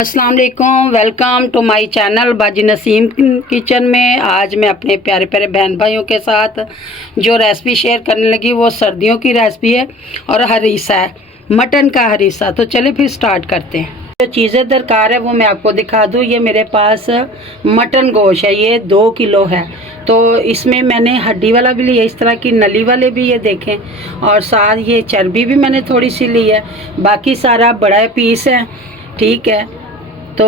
अस्सलाम वालेकुम, welcome to my channel बाजी नसीम किचन में। आज मैं अपने प्यारे प्यारे बहन भाइयों के साथ जो रेसिपी शेयर करने लगी वो सर्दियों की रेसिपी है और हरीसा है, मटन का हरीसा। तो चले फिर स्टार्ट करते हैं। जो चीज़ें दरकार है वो मैं आपको दिखा दूँ। ये मेरे पास मटन गोश्त है, ये 2 किलो है। तो इसमें मैंने हड्डी वाला भी लिया, इस तरह की नली वाले भी ये देखें, और साथ ये चर्बी भी मैंने थोड़ी सी ली है। बाकी सारा बड़ा पीस है, ठीक है। तो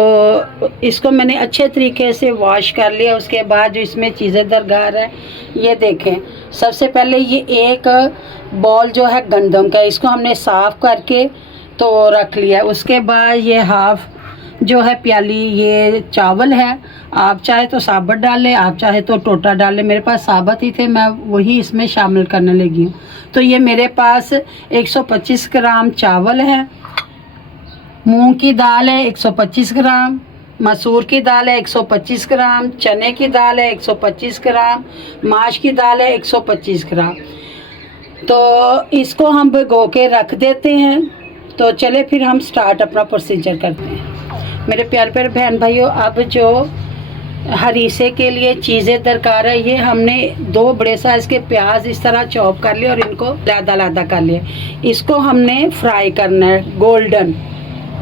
इसको मैंने अच्छे तरीके से वॉश कर लिया। उसके बाद जो इसमें चीज़ें दरकार है ये देखें। सबसे पहले ये एक बॉल जो है गंदम का, इसको हमने साफ़ करके तो रख लिया। उसके बाद ये हाफ जो है प्याली ये चावल है। आप चाहे तो साबुत डाल लें, आप चाहे तो टोटा डाल लें। मेरे पास साबुत ही थे, मैं वही इसमें शामिल करने लगी हूँ। तो ये मेरे पास 125 ग्राम चावल है, मूंग की दाल है 125 ग्राम, मसूर की दाल है 125 ग्राम, चने की दाल है 125 ग्राम, माश की दाल है 125 ग्राम। तो इसको हम भिगो के रख देते हैं। तो चले फिर हम स्टार्ट अपना प्रोसीजर करते हैं। मेरे प्यारे प्यारे बहन भाइयों, अब जो हरीसे के लिए चीज़ें दरकार है, ये हमने 2 बड़े साइज़ के प्याज इस तरह चॉप कर लिए और इनको लादा कर लिया। इसको हमने फ्राई करना है गोल्डन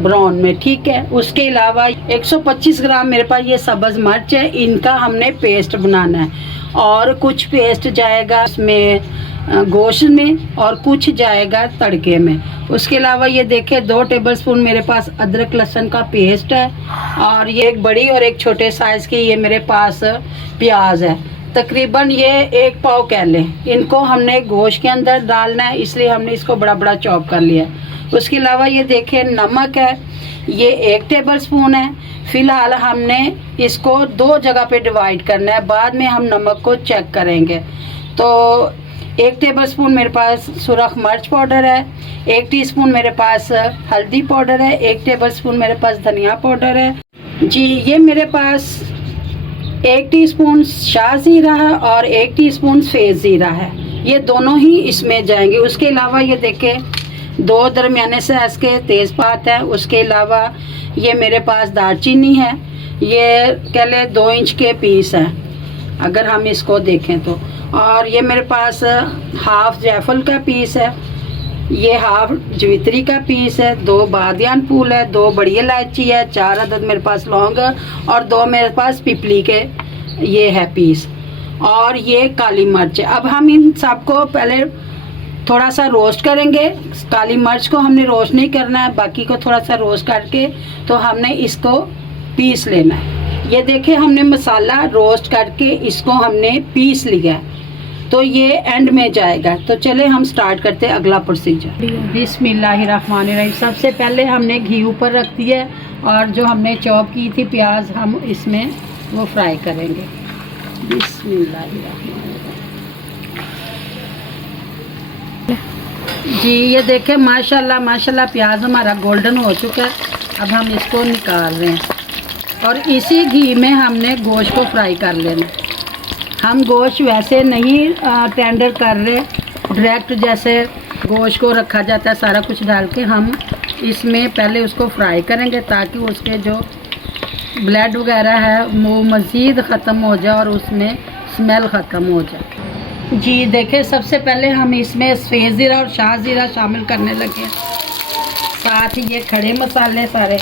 ब्राउन में, ठीक है। उसके अलावा 125 ग्राम मेरे पास ये सब्ज़ मिर्च है, इनका हमने पेस्ट बनाना है। और कुछ पेस्ट जाएगा इसमें गोश्त में और कुछ जाएगा तड़के में। उसके अलावा ये देखिए 2 टेबलस्पून मेरे पास अदरक लहसुन का पेस्ट है, और ये एक बड़ी और एक छोटे साइज़ की ये मेरे पास प्याज है। तकरीबन ये 1 पाव कह लें। इनको हमने गोश्त के अंदर डालना है, इसलिए हमने इसको बड़ा बड़ा चॉप कर लिया। उसके अलावा ये देखिए नमक है, ये 1 टेबलस्पून है। फ़िलहाल हमने इसको 2 जगह पे डिवाइड करना है, बाद में हम नमक को चेक करेंगे। तो 1 टेबलस्पून मेरे पास सुरख मिर्च पाउडर है, 1 टीस्पून मेरे पास हल्दी पाउडर है, 1 टेबलस्पून मेरे पास धनिया पाउडर है। जी, ये मेरे पास 1 टीस्पून शाह ज़ीरा है और 1 टीस्पून सफ़ेद ज़ीरा है, ये दोनों ही इसमें जाएंगे। उसके अलावा ये देखें 2 दरमियाने साइज़ के तेज़पात है। उसके अलावा ये मेरे पास दालचीनी है, ये कह लें 2 इंच के पीस हैं अगर हम इसको देखें तो। और ये मेरे पास हाफ जायफल का पीस है, ये हाफ जवित्री का पीस है, 2 बादियान फूल है, 2 बड़ी इलायची है, 4 अदद मेरे पास लौंग है, और 2 मेरे पास पिपली के ये है पीस, और ये काली मिर्च है। अब हम इन सबको पहले थोड़ा सा रोस्ट करेंगे। काली मिर्च को हमने रोस्ट नहीं करना है, बाकी को थोड़ा सा रोस्ट करके तो हमने इसको पीस लेना है। ये देखिए हमने मसाला रोस्ट करके इसको हमने पीस लिया है, तो ये एंड में जाएगा। तो चले हम स्टार्ट करते हैं अगला प्रोसीजर। बिस्मिल्लाहिर्रहमानिर्रहीम। सबसे पहले हमने घी ऊपर रख दिया और जो हमने चॉप की थी प्याज हम इसमें वो फ्राई करेंगे। बिस्मिल्लाहिर्रहमानिर्रहीम। जी, ये देखें माशाल्लाह माशाल्लाह प्याज हमारा गोल्डन हो चुका है। अब हम इसको निकाल रहे हैं और इसी घी में हमने गोश्त को फ्राई कर लेना। हम गोश्त वैसे नहीं टेंडर कर रहे, डायरेक्ट जैसे गोश्त को रखा जाता है सारा कुछ डाल के, हम इसमें पहले उसको फ्राई करेंगे ताकि उसके जो ब्लड वगैरह है वो मज़ीद ख़त्म हो जाए और उसमें स्मेल ख़त्म हो जाए। जी देखें, सबसे पहले हम इसमें सफ़ेद ज़ीरा और शाह ज़ीरा शामिल करने लगे, साथ ही ये खड़े मसाले सारे,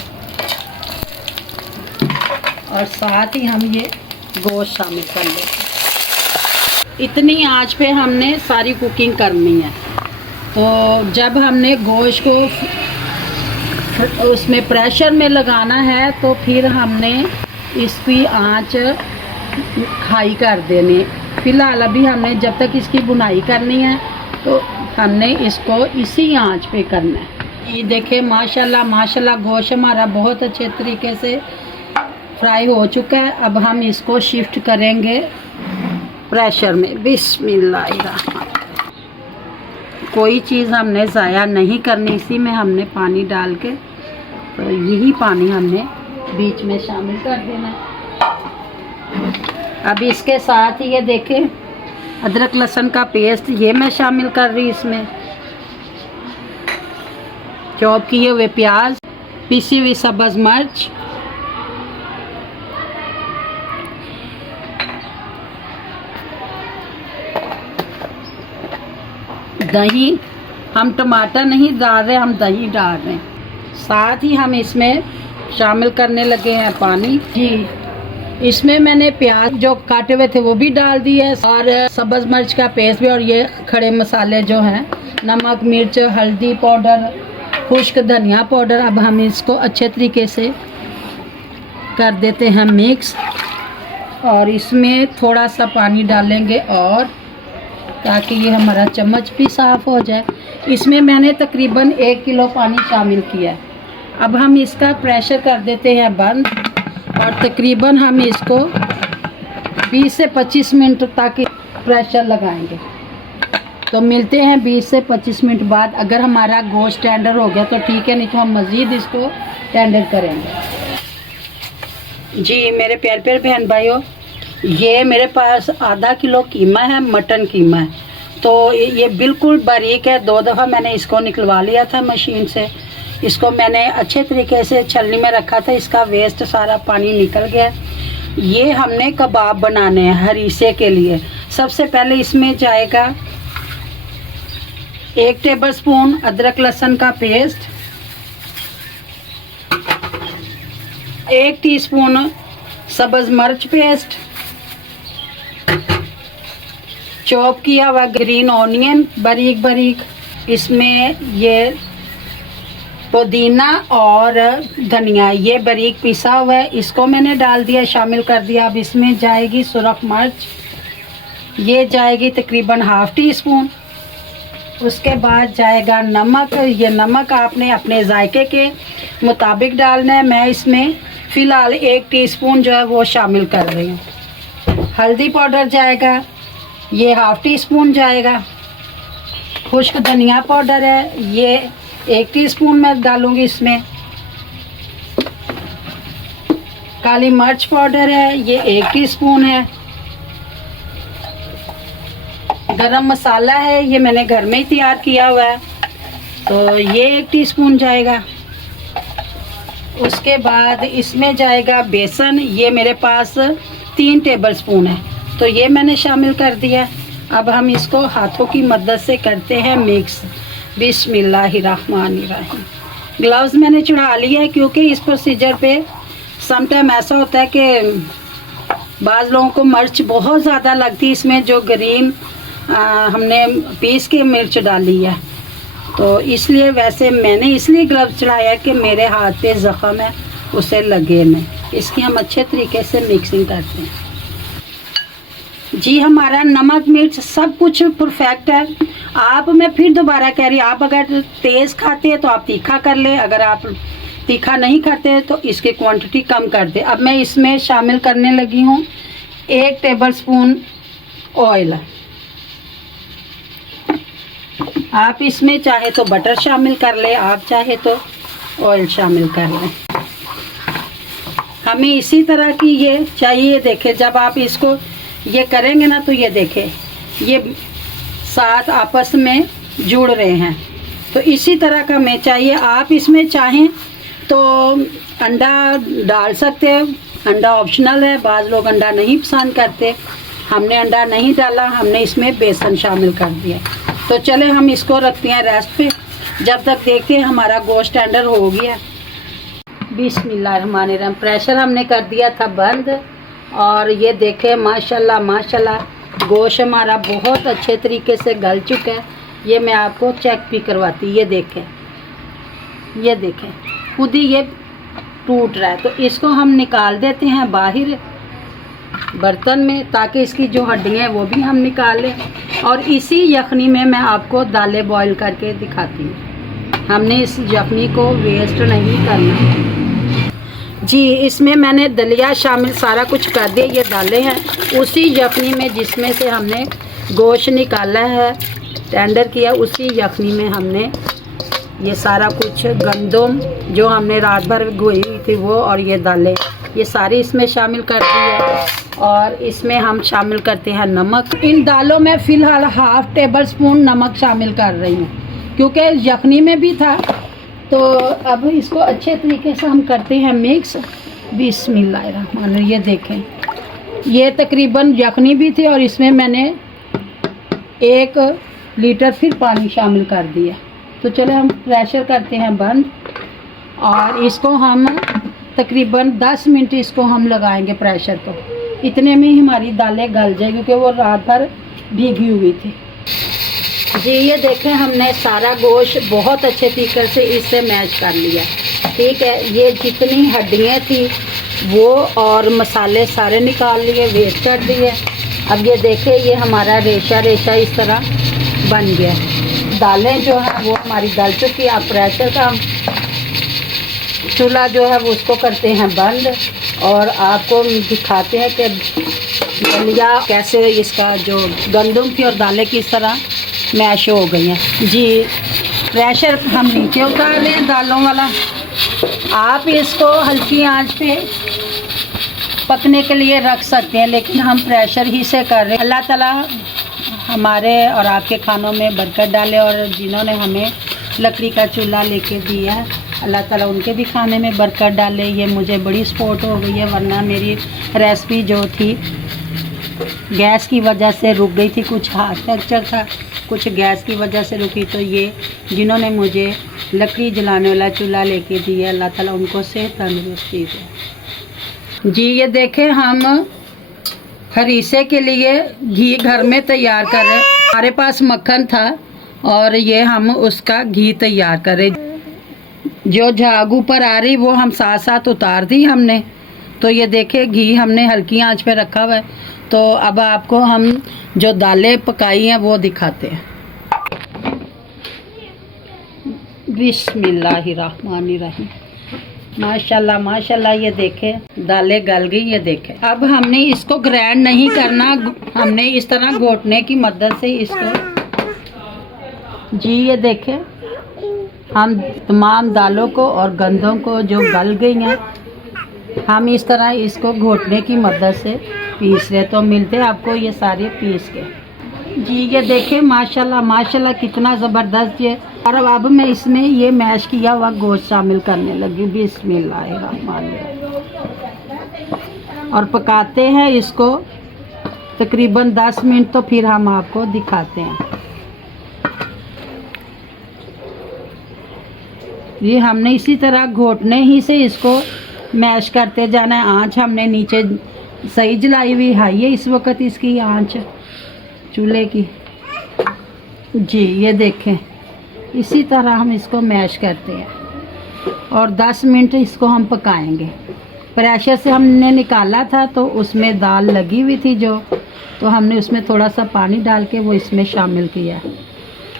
और साथ ही हम ये गोश्त शामिल कर लेंगे। इतनी आंच पे हमने सारी कुकिंग करनी है। तो जब हमने गोश्त को उसमें प्रेशर में लगाना है तो फिर हमने इसकी आंच हाई कर देनी। फ़िलहाल अभी हमने जब तक इसकी बुनाई करनी है तो हमने इसको इसी आंच पे करना है। ये देखें माशाल्लाह माशाल्लाह गोश्त हमारा बहुत अच्छे तरीके से फ्राई हो चुका है। अब हम इसको शिफ्ट करेंगे प्रेशर में। बिस्मिल्लाहिर्रहमानिर्रहीम। कोई चीज़ हमने ज़ाया नहीं करनी, इसी में हमने पानी डाल के तो यही पानी हमने बीच में शामिल कर देना है। अब इसके साथ ही ये देखें अदरक लहसुन का पेस्ट ये मैं शामिल कर रही, इसमें चॉप किए हुए प्याज, पीसी हुई सब्ज़ मिर्च दही, हम टमाटर नहीं डाल रहे, हम दही डाल रहे हैं। साथ ही हम इसमें शामिल करने लगे हैं पानी। जी, इसमें मैंने प्याज जो काटे हुए थे वो भी डाल दिए और सब्ज़ मिर्च का पेस्ट भी, और ये खड़े मसाले जो हैं, नमक, मिर्च, हल्दी पाउडर, खुश्क धनिया पाउडर। अब हम इसको अच्छे तरीके से कर देते हैं मिक्स, और इसमें थोड़ा सा पानी डालेंगे और ताकि ये हमारा चम्मच भी साफ़ हो जाए। इसमें मैंने तकरीबन 1 किलो पानी शामिल किया है। अब हम इसका प्रेशर कर देते हैं बंद, और तकरीबन हम इसको 20 से 25 मिनट तक प्रेशर लगाएंगे। तो मिलते हैं 20 से 25 मिनट बाद। अगर हमारा गोश्त टेंडर हो गया तो ठीक है, नहीं तो हम मज़ीद इसको टेंडर करेंगे। जी मेरे प्यारे प्यारे बहन भाइयों, ये मेरे पास आधा किलो कीमा है, मटन कीमा है। तो ये बिल्कुल बारीक है। 2 दफ़ा मैंने इसको निकलवा लिया था मशीन से। इसको मैंने अच्छे तरीके से छलनी में रखा था, इसका वेस्ट सारा पानी निकल गया। ये हमने कबाब बनाने हैं हरीसे के लिए। सबसे पहले इसमें जाएगा 1 टेबलस्पून अदरक लहसुन का पेस्ट, 1 टीस्पून सब्ज़ मिर्च पेस्ट, चॉप किया हुआ ग्रीन ऑनियन बारीक बारीक, इसमें ये पुदीना और धनिया ये बारीक पिसा हुआ है, इसको मैंने डाल दिया, शामिल कर दिया। अब इसमें जाएगी सुरख मिर्च, ये जाएगी तकरीबन ½ टीस्पून। उसके बाद जाएगा नमक। ये नमक आपने अपने जायके के मुताबिक डालना है। मैं इसमें फ़िलहाल 1 टीस्पून जो है वो शामिल कर रही हूँ। हल्दी पाउडर जाएगा, ये ½ टीस्पून जाएगा। खुश्क धनिया पाउडर है, ये 1 टीस्पून मैं डालूँगी इसमें। काली मिर्च पाउडर है, ये 1 टीस्पून है। गरम मसाला है, ये मैंने घर में ही तैयार किया हुआ है, तो ये 1 टीस्पून जाएगा। उसके बाद इसमें जाएगा बेसन, ये मेरे पास 3 टेबलस्पून है, तो ये मैंने शामिल कर दिया। अब हम इसको हाथों की मदद से करते हैं मिक्स। बिस्मिल्लाहिर्रहमानिर्रहीम। ग्लव्स मैंने चढ़ा लिया है क्योंकि इस प्रोसीजर पे समटाइम ऐसा होता है कि बाज़ लोगों को मिर्च बहुत ज़्यादा लगती है। इसमें जो ग्रीन हमने पीस के मिर्च डाली है, तो इसलिए वैसे मैंने इसलिए ग्लव्स चढ़ाया कि मेरे हाथ पे ज़ख़म है, उसे लगे नहीं। इसकी हम अच्छे तरीके से मिक्सिंग करते हैं। जी हमारा नमक मिर्च सब कुछ परफेक्ट है। आप, मैं फिर दोबारा कह रही, आप अगर तेज़ खाते हैं तो आप तीखा कर लें, अगर आप तीखा नहीं खाते तो इसकी क्वांटिटी कम कर दें। अब मैं इसमें शामिल करने लगी हूँ 1 टेबलस्पून ऑयल। आप इसमें चाहे तो बटर शामिल कर लें, आप चाहे तो ऑयल शामिल कर लें। हमें इसी तरह की ये चाहिए। देखें, जब आप इसको ये करेंगे ना तो ये देखें, ये साथ आपस में जुड़ रहे हैं, तो इसी तरह का हमें चाहिए। आप इसमें चाहें तो अंडा डाल सकते हैं, अंडा ऑप्शनल है, बाज़ लोग अंडा नहीं पसंद करते। हमने अंडा नहीं डाला, हमने इसमें बेसन शामिल कर दिया। तो चले हम इसको रखते हैं रेस्ट पे, जब तक देखते हैं हमारा गोश्त टेंडर हो गया। बिस्मिल्लाहिर्रहमानिर्रहीम। प्रेशर हमने कर दिया था बंद, और ये देखें माशाल्लाह माशाल्लाह गोश्त हमारा बहुत अच्छे तरीके से गल चुका है। ये मैं आपको चेक भी करवाती, ये देखें खुद ही ये टूट रहा है। तो इसको हम निकाल देते हैं बाहर बर्तन में, ताकि इसकी जो हड्डियाँ हैं वो भी हम निकाल लें। और इसी यखनी में मैं आपको दालें बॉईल करके दिखाती हूँ। हमने इस यखनी को वेस्ट नहीं करना। जी इसमें मैंने दलिया शामिल सारा कुछ कर दिया। ये दालें हैं उसी यखनी में जिसमें से हमने गोश्त निकाला है, टेंडर किया, उसी यखनी में हमने ये सारा कुछ गंदम जो हमने रात भर गोई हुई थी वो, और ये दालें, ये सारी इसमें शामिल कर दी है। और इसमें हम शामिल करते हैं नमक। इन दालों में फ़िलहाल ½ टेबलस्पून नमक शामिल कर रही हूँ क्योंकि यखनी में भी था। तो अब इसको अच्छे तरीके से हम करते हैं मिक्स। बिस्मिल्लाहिर्रहमानिर्रहीम। ये देखें, ये तकरीबन यखनी भी थी और इसमें मैंने 1 लीटर फिर पानी शामिल कर दिया। तो चले हम प्रेशर करते हैं बंद और इसको हम तकरीबन 10 मिनट इसको हम लगाएंगे प्रेशर को। इतने में ही हमारी दालें गल जाए क्योंकि वो रात भर भीगी हुई थी। जी ये देखें, हमने सारा गोश्त बहुत अच्छे तरीके से इससे मैश कर लिया। ठीक है, ये जितनी हड्डियाँ थी वो और मसाले सारे निकाल लिए, वेस्ट कर दिए। अब ये देखें, ये हमारा रेशा रेशा इस तरह बन गया। दालें जो है वो हमारी गल चुकी है। अब प्रेशर का हम चूल्हा जो है वो उसको करते हैं बंद और आपको दिखाते हैं कि दलिया कैसे, इसका जो गंदम की और दालें किस तरह मैश हो गई हैं। जी प्रेशर हम नीचे उतार रहे हैं दालों वाला। आप इसको हल्की आंच पे पकने के लिए रख सकते हैं, लेकिन हम प्रेशर ही से कर रहे हैं। अल्लाह ताला हमारे और आपके खानों में बरकत डाले और जिन्होंने हमें लकड़ी का चूल्हा लेके दिया है, अल्लाह ताला उनके भी खाने में बरकत डाले। ये मुझे बड़ी सपोर्ट हो गई है, वरना मेरी रेसिपी जो थी गैस की वजह से रुक गई थी। कुछ हाथ फ्रैक्चर था, कुछ गैस की वजह से रुकी। तो ये जिन्होंने मुझे लकड़ी जलाने वाला चूल्हा लेके दिया, अल्लाह ताला उनको सेहत तंदुरुस्ती दे। जी ये देखें, हम हरीसे के लिए घी घर में तैयार कर रहे हैं। हमारे पास मक्खन था और ये हम उसका घी तैयार कर रहे। जो झाग ऊपर आ रही वो हम साथ साथ उतार दी हमने। तो ये देखें, घी हमने हल्की आंच पे रखा हुआ है। तो अब आपको हम जो दालें पकाई हैं वो दिखाते हैं। बिस्मिल्लाहिर्रहमानिर्रहीम। माशाल्लाह माशाल्लाह, ये देखें दालें गल गई। ये देखें, अब हमने इसको ग्राइंड नहीं करना, हमने इस तरह घोटने की मदद से इसको। जी ये देखें, हम तमाम दालों को और गंदों को जो गल गई हैं, हम इस तरह इसको घोटने की मदद से पीस रहे। तो मिलते हैं आपको ये सारे पीस के। जी ये देखें, माशाल्लाह माशाल्लाह कितना ज़बरदस्त ये। और अब मैं इसमें ये मैश किया हुआ गोश्त शामिल करने लगी। बिस्मिल्लाहिर्रहमानिर्रहीम। और पकाते हैं इसको तकरीबन 10 मिनट। तो फिर हम आपको दिखाते हैं। ये हमने इसी तरह घोटने ही से इसको मैश करते जाना है। आँच हमने नीचे सही जलाई हुई, हाई है इस वक्त इसकी आँच चूल्हे की। जी ये देखें, इसी तरह हम इसको मैश करते हैं और 10 मिनट इसको हम पकाएंगे। प्रेशर से हमने निकाला था तो उसमें दाल लगी हुई थी जो, तो हमने उसमें थोड़ा सा पानी डाल के वो इसमें शामिल किया।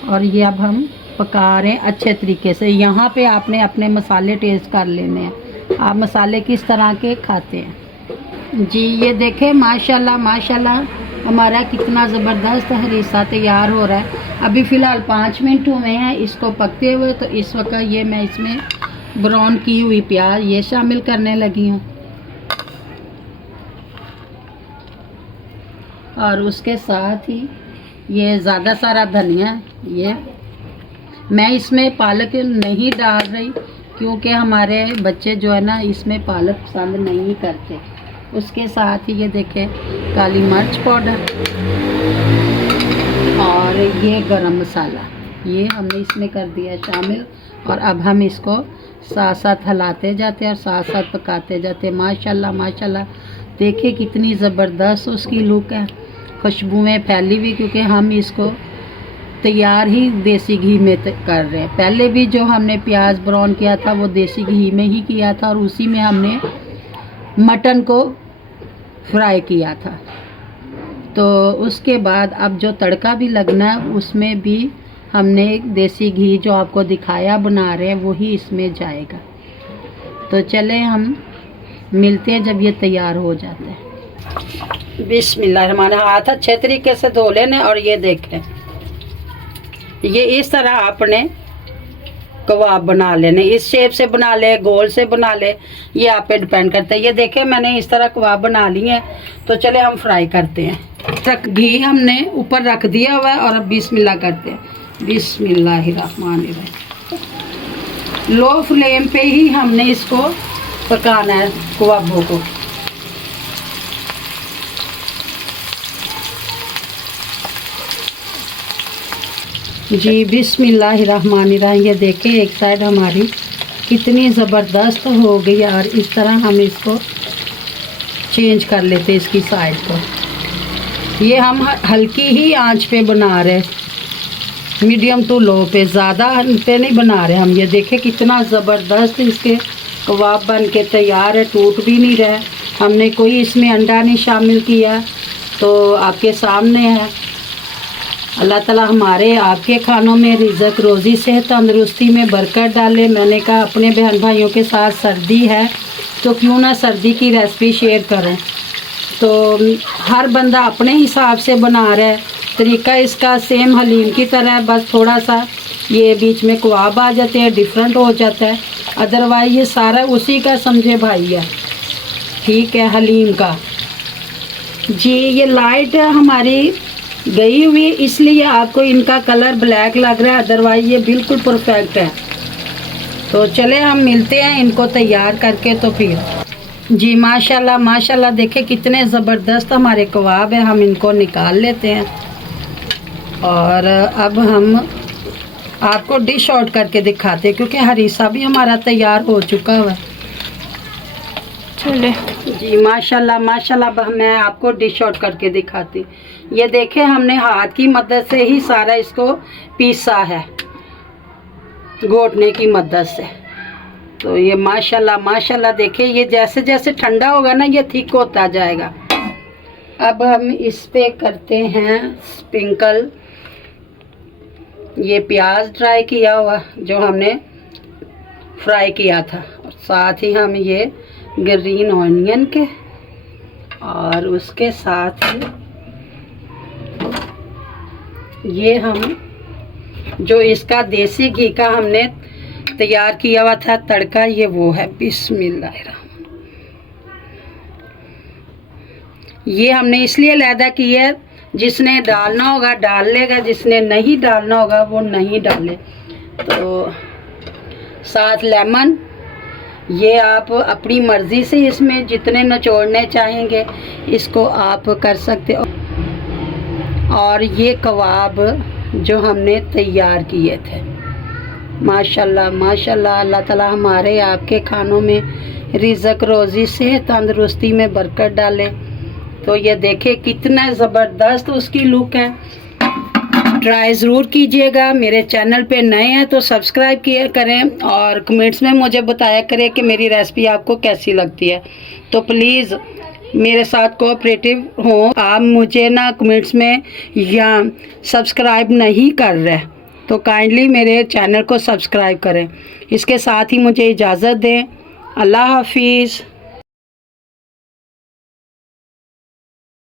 और ये अब हम पका रहे हैं अच्छे तरीके से। यहाँ पे आपने अपने मसाले टेस्ट कर लेने हैं, आप मसाले किस तरह के खाते हैं। जी ये देखें, माशाल्लाह माशाल्लाह हमारा कितना ज़बरदस्त हरीसा तैयार हो रहा है। अभी फ़िलहाल 5 मिनट हुए हैं इसको पकते हुए। तो इस वक्त ये मैं इसमें ब्राउन की हुई प्याज ये शामिल करने लगी हूँ और उसके साथ ही ये ज़्यादा सारा धनिया। ये मैं इसमें पालक नहीं डाल रही क्योंकि हमारे बच्चे जो है ना इसमें पालक पसंद नहीं करते। उसके साथ ही ये देखें, काली मिर्च पाउडर और ये गरम मसाला ये हमने इसमें कर दिया शामिल। और अब हम इसको साथ साथ हिलाते जाते हैं और साथ साथ पकाते जाते हैं। माशाल्लाह माशाल्लाह देखिए कितनी ज़बरदस्त उसकी लुक है, खुशबुएं फैली हुई, क्योंकि हम इसको तैयार ही देसी घी में कर रहे हैं। पहले भी जो हमने प्याज ब्राउन किया था वो देसी घी में ही किया था और उसी में हमने मटन को फ्राई किया था। तो उसके बाद अब जो तड़का भी लगना है उसमें भी हमने देसी घी जो आपको दिखाया बना रहे हैं वही इसमें जाएगा। तो चले हम मिलते हैं जब ये तैयार हो जाता है। बिस्मिल्लाह, हमारे हाथ अच्छे तरीके से धो लेने। और ये देखें, ये इस तरह आपने कबाब बना लेने, इस शेप से बना ले, गोल से बना ले, ये आप पे डिपेंड करता है। ये देखें मैंने इस तरह कबाब बना लिए हैं। तो चले हम फ्राई करते हैं। तक घी हमने ऊपर रख दिया हुआ है और अब बिस्मिल्लाह करते हैं। बिस्मिल्लाहिर्रहमानिर्रहीम। लो फ्लेम पे ही हमने इसको पकाना है कबाबों को। जी बिस्मिल्लाहिर्रहमानिर्रहीम। ये देखिए एक साइड हमारी कितनी ज़बरदस्त हो गई और इस तरह हम इसको चेंज कर लेते हैं इसकी साइड को। ये हम हल्की ही आंच पे बना रहे, मीडियम टू लो पे, ज़्यादा पे नहीं बना रहे हम। ये देखें कितना ज़बरदस्त इसके कबाब बन के तैयार है, टूट भी नहीं रहा। हमने कोई इसमें अंडा नहीं शामिल किया, तो आपके सामने है। अल्लाह ताला हमारे आपके खानों में रिज़्क़ रोज़ी से तंदुरुस्ती में बरकत डाले। मैंने कहा अपने बहन भाइयों के साथ सर्दी है तो क्यों ना सर्दी की रेसिपी शेयर करें। तो हर बंदा अपने हिसाब से बना रहा है, तरीका इसका सेम हलीम की तरह है, बस थोड़ा सा ये बीच में कबाब आ जाते हैं, डिफरेंट हो जाता है। अदरवाइज ये सारा उसी का समझे भाई है, ठीक है, हलीम का। जी ये लाइट हमारी गई हुई इसलिए आपको इनका कलर ब्लैक लग रहा है, अदरवाइज ये बिल्कुल परफेक्ट है। तो चले हम मिलते हैं इनको तैयार करके। तो फिर जी माशाल्लाह माशाल्लाह देखें कितने ज़बरदस्त हमारे कबाब हैं। हम इनको निकाल लेते हैं और अब हम आपको डिश आउट करके दिखाते हैं, क्योंकि हरीसा भी हमारा तैयार हो चुका हुआ है। चले जी माशाल्लाह माशाल्लाह। अब मैं आपको डिश आउट करके दिखाती। ये देखें हमने हाथ की मदद से ही सारा इसको पीसा है, घोटने की मदद से। तो ये माशाल्लाह माशाल्लाह देखें, ये जैसे जैसे ठंडा होगा ना ये थिक होता जाएगा। अब हम इस पे करते हैं स्प्रिंकल, ये प्याज ड्राई किया हुआ जो हमने फ्राई किया था, और साथ ही हम ये ग्रीन ऑनियन के, और उसके साथ ये हम जो इसका देसी घी का हमने तैयार किया हुआ था तड़का, ये वो है। बिस्मिल्लाहिर्रहमान। ये हमने इसलिए अलहदा किया है, जिसने डालना होगा डाल लेगा, जिसने नहीं डालना होगा वो नहीं डाले। तो साथ लेमन, ये आप अपनी मर्ज़ी से इसमें जितने निचोड़ने चाहेंगे इसको आप कर सकते हो। और ये कबाब जो हमने तैयार किए थे, माशाल्लाह माशाल्लाह, अल्लाह ताला हमारे आपके खानों में रिज़्क़ रोज़ी से तंदुरुस्ती में बरकत डाले। तो ये देखें कितना ज़बरदस्त उसकी लुक है। ट्राई ज़रूर कीजिएगा। मेरे चैनल पे नए हैं तो सब्सक्राइब किया करें और कमेंट्स में मुझे बताया करें कि मेरी रेसिपी आपको कैसी लगती है। तो प्लीज़ मेरे साथ कोऑपरेटिव हो। आप मुझे ना कमेंट्स में या सब्सक्राइब नहीं कर रहे तो काइंडली मेरे चैनल को सब्सक्राइब करें। इसके साथ ही मुझे इजाज़त दें। अल्लाह हाफिज़।